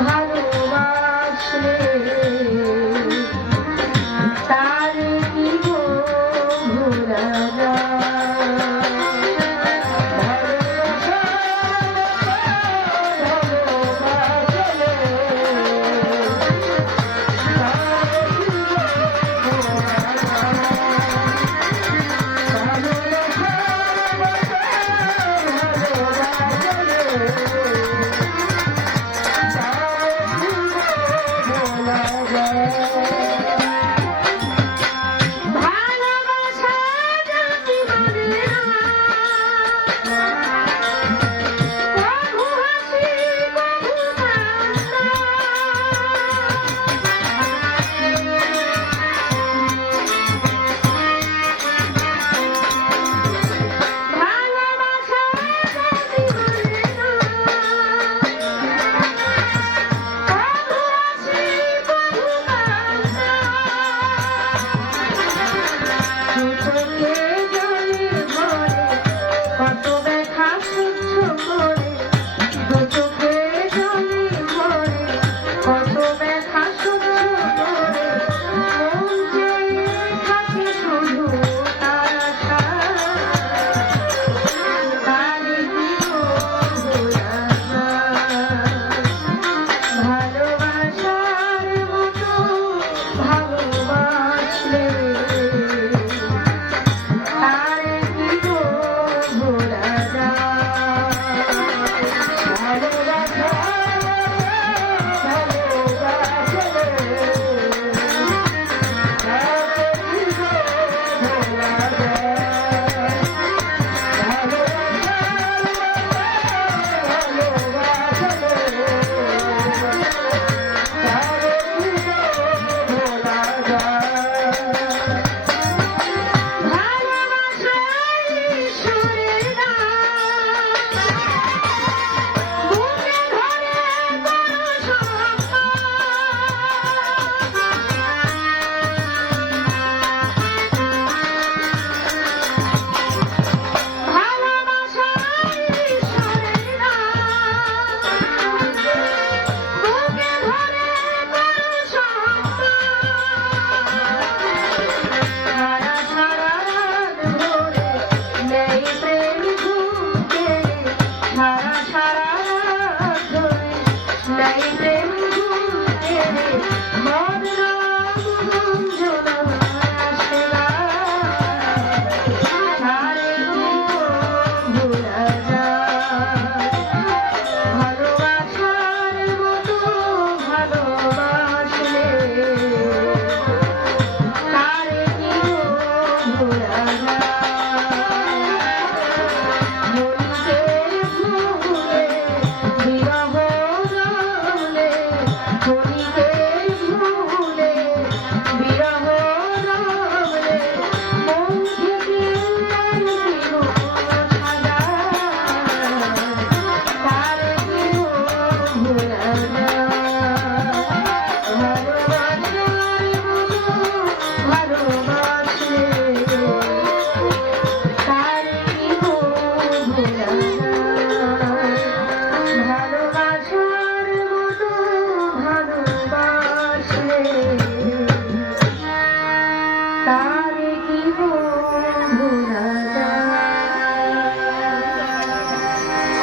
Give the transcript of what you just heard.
ভালোবাসলে Hallelujah. Thank you.